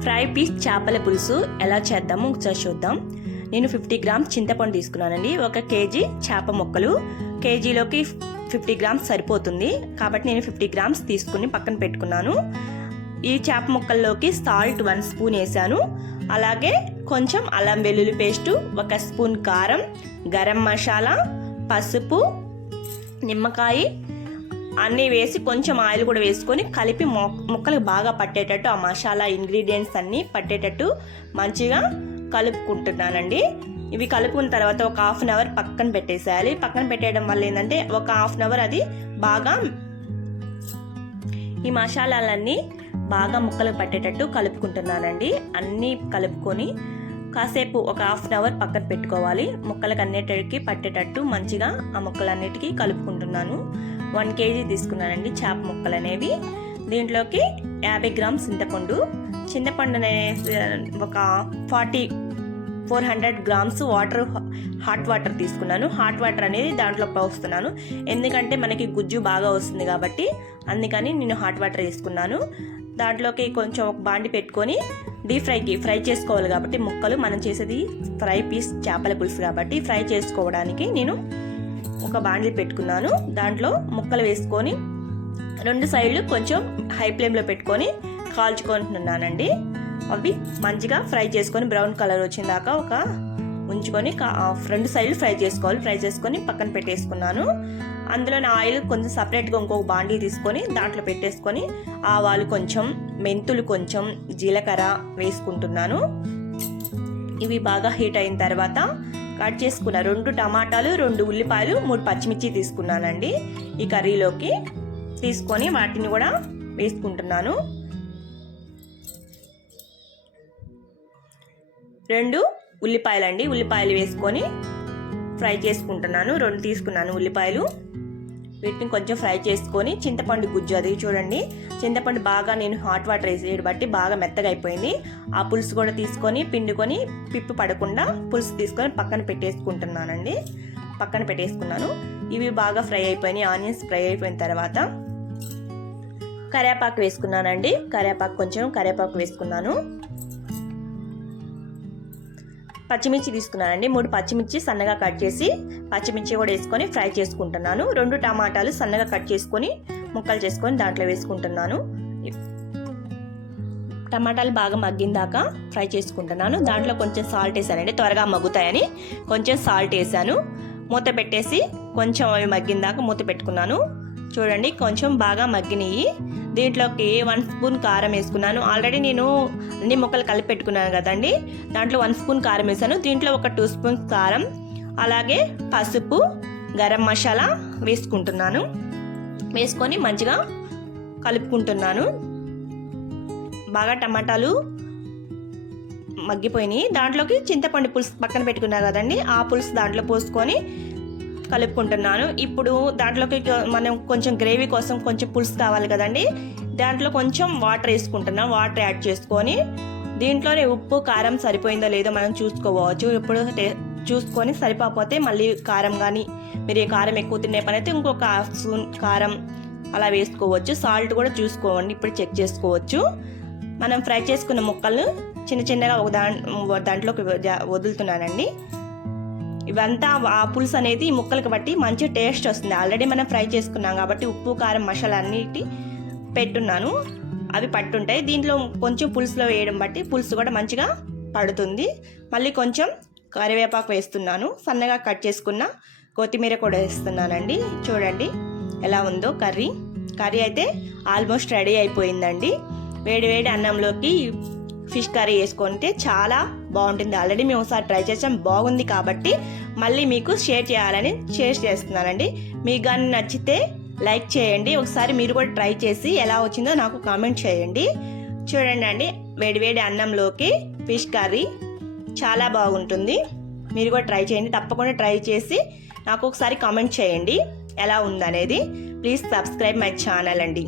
Fry piece చేపల పులుసు ఎలా చేద్దామో ఒకసారి చూద్దాం. నేను ఫిఫ్టీ గ్రామ్స్ చింతపండు తీసుకున్నానండి. ఒక కేజీ చేప ముక్కలు. కేజీలోకి ఫిఫ్టీ గ్రామ్స్ సరిపోతుంది. కాబట్టి నేను ఫిఫ్టీ గ్రామ్స్ తీసుకుని పక్కన పెట్టుకున్నాను. ఈ చేప ముక్కల్లోకి సాల్ట్ వన్ స్పూన్ వేసాను. అలాగే కొంచెం అల్లం వెల్లుల్లి పేస్టు ఒక స్పూన్ కారం గరం మసాలా పసుపు నిమ్మకాయ అన్నీ వేసి కొంచెం ఆయిల్ కూడా వేసుకొని కలిపి మొ- ముక్కలకు బాగా పట్టేటట్టు ఆ మసాలా ఇంగ్రీడియంట్స్ అన్నీ పట్టేటట్టు మంచిగా కలుపుకుంటున్నానండి. ఇవి కలుపుకున్న తర్వాత ఒక హాఫ్ అన్ అవర్ పక్కన పెట్టేసేయాలి. పక్కన పెట్టేయడం వల్ల ఏంటంటే ఒక హాఫ్ అన్ అవర్ అది బాగా ఈ మసాలాలన్నీ బాగా ముక్కలు పట్టేటట్టు కలుపుకుంటున్నానండి. అన్నీ కలుపుకొని కాసేపు ఒక హాఫ్ అన్ అవర్ పక్కన పెట్టుకోవాలి. ముక్కలకు అన్నిటికీ పట్టేటట్టు మంచిగా ఆ ముక్కలన్నిటికీ కలుపుకుంటున్నాను. వన్ కేజీ తీసుకున్నానండి చేప ముక్కలు అనేవి. దీంట్లోకి యాభై గ్రామ్స్ చింతపండు. చింతపండు అనేది ఒక forty four hundred grams water hot water తీసుకున్నాను. హాట్ వాటర్ అనేది దాంట్లో పోస్తున్నాను. ఎందుకంటే మనకి గుజ్జు బాగా వస్తుంది కాబట్టి అందుకని నేను హాట్ వాటర్ తీసుకున్నాను. దాంట్లోకి కొంచెం ఒక బాండి పెట్టుకొని డీప్ ఫ్రైకి ఫ్రై చేసుకోవాలి కాబట్టి ముక్కలు. మనం చేసేది ఫ్రై పీస్ చేపల పులుసు కాబట్టి ఫ్రై చేసుకోవడానికి నేను ఒక బాండ్లీ పెట్టుకున్నాను. దాంట్లో ముక్కలు వేసుకొని రెండు సైడ్లు కొంచెం హై ఫ్లేమ్లో పెట్టుకొని కాల్చుకుంటున్నానండి. అవి మంచిగా ఫ్రై చేసుకొని బ్రౌన్ కలర్ వచ్చిన దాకా ఒక ఉంచుకొని రెండు సైడ్లు ఫ్రై చేసుకోవాలి. ఫ్రై చేసుకొని పక్కన పెట్టేసుకున్నాను. అందులో ఆయిల్ కొంచెం సపరేట్గా ఇంకొక బాండిల్ తీసుకొని దాంట్లో పెట్టేసుకొని ఆవాలు కొంచెం మెంతులు కొంచెం జీలకర్ర వేసుకుంటున్నాను. ఇవి బాగా హీట్ అయిన తర్వాత కట్ చేసుకున్న రెండు టమాటాలు రెండు ఉల్లిపాయలు మూడు పచ్చిమిర్చి తీసుకున్నానండి. ఈ కర్రీలోకి తీసుకొని వాటిని కూడా వేసుకుంటున్నాను. రెండు ఉల్లిపాయలండి. ఉల్లిపాయలు వేసుకొని ఫ్రై చేసుకుంటున్నాను. రెండు తీసుకున్నాను ఉల్లిపాయలు. వీటిని కొంచెం ఫ్రై చేసుకొని చింతపండు గుజ్జు అది చూడండి. చింతపండు బాగా నేను హాట్ వాటర్ వేసేది బట్టి బాగా మెత్తగా అయిపోయింది. ఆ పులుసు కూడా తీసుకొని పిండుకొని పిప్పి పడకుండా పులుసు తీసుకొని పక్కన పెట్టేసుకుంటున్నానండి. పక్కన పెట్టేసుకున్నాను. ఇవి బాగా ఫ్రై అయిపోయినాయి. ఆనియన్స్ ఫ్రై అయిపోయిన తర్వాత కరివేపాకు వేసుకున్నానండి. కరివేపాకు కొంచెం కరివేపాకు వేసుకున్నాను. పచ్చిమిర్చి తీసుకున్నానండి. మూడు పచ్చిమిర్చి సన్నగా కట్ చేసి పచ్చిమిర్చి కూడా వేసుకొని ఫ్రై చేసుకుంటున్నాను. రెండు టమాటాలు సన్నగా కట్ చేసుకొని ముక్కలు చేసుకొని దాంట్లో వేసుకుంటున్నాను. టమాటాలు బాగా మగ్గిందాక ఫ్రై చేసుకుంటున్నాను. దాంట్లో కొంచెం సాల్ట్ వేసానండి. త్వరగా మగ్గుతాయని కొంచెం సాల్ట్ వేసాను. మూత పెట్టేసి కొంచెం అవి మగ్గిందాక మూత పెట్టుకున్నాను. చూడండి కొంచెం బాగా మగ్గినాయి. దీంట్లోకి వన్ స్పూన్ కారం వేసుకున్నాను. ఆల్రెడీ నేను అన్ని ముక్కలు కలిపి పెట్టుకున్నాను కదండి. దాంట్లో వన్ స్పూన్ కారం వేసాను. దీంట్లో ఒక టూ స్పూన్స్ కారం అలాగే పసుపు గరం మసాలా వేసుకుంటున్నాను. వేసుకొని మంచిగా కలుపుకుంటున్నాను. బాగా టమాటాలు మగ్గిపోయినాయి. దాంట్లోకి చింతపండు పులుసు పక్కన పెట్టుకున్నా కదండి. ఆ పులుసు దాంట్లో పోసుకొని కలుపుకుంటున్నాను. ఇప్పుడు దాంట్లోకి మనం కొంచెం గ్రేవీ కోసం కొంచెం పులుసు కావాలి కదండి. దాంట్లో కొంచెం వాటర్ వేసుకుంటున్నాం. వాటర్ యాడ్ చేసుకొని దీంట్లోనే ఉప్పు కారం సరిపోయిందో లేదో మనం చూసుకోవచ్చు. ఇప్పుడు చూసుకొని సరిపోతే మళ్ళీ కారం కానీ మీరు ఏ కారం ఎక్కువ తినే పని అయితే ఇంకొక హాఫ్ స్పూన్ కారం అలా వేసుకోవచ్చు. సాల్ట్ కూడా చూసుకోండి. ఇప్పుడు చెక్ చేసుకోవచ్చు. మనం ఫ్రై చేసుకున్న ముక్కలను చిన్న చిన్నగా ఒక దా దాంట్లోకి వదులుతున్నానండి. ఇవంతా ఆ పులుసు అనేది ఈ ముక్కలకు బట్టి మంచి టేస్ట్ వస్తుంది. ఆల్రెడీ మనం ఫ్రై చేసుకున్నాం కాబట్టి ఉప్పు కారం మసాలా అన్నిటి పెట్టున్నాను. అవి పట్టుంటాయి. దీంట్లో కొంచెం పులుసులో వేయడం బట్టి పులుసు కూడా మంచిగా పడుతుంది. మళ్ళీ కొంచెం కరివేపాకు వేస్తున్నాను. సన్నగా కట్ చేసుకున్న కొత్తిమీర కూడా వేస్తున్నానండి. చూడండి ఎలా ఉందో కర్రీ. కర్రీ అయితే ఆల్మోస్ట్ రెడీ అయిపోయిందండి. వేడి వేడి అన్నంలోకి ఫిష్ కర్రీ వేసుకుంటే చాలా బాగుంటుంది. ఆల్రెడీ మేము ఒకసారి ట్రై చేసాం బాగుంది కాబట్టి మళ్ళీ మీకు షేర్ చేయాలని షేర్ చేస్తున్నానండి. మీకు కానీ నచ్చితే లైక్ చేయండి. ఒకసారి మీరు కూడా ట్రై చేసి ఎలా వచ్చిందో నాకు కామెంట్ చేయండి. చూడండి అండి వేడివేడి అన్నంలోకి ఫిష్ కర్రీ చాలా బాగుంటుంది. మీరు కూడా ట్రై చేయండి. తప్పకుండా ట్రై చేసి నాకు ఒకసారి కామెంట్ చేయండి. ఎలా ఉందనేది. ప్లీజ్ సబ్స్క్రైబ్ మై ఛానల్ అండి.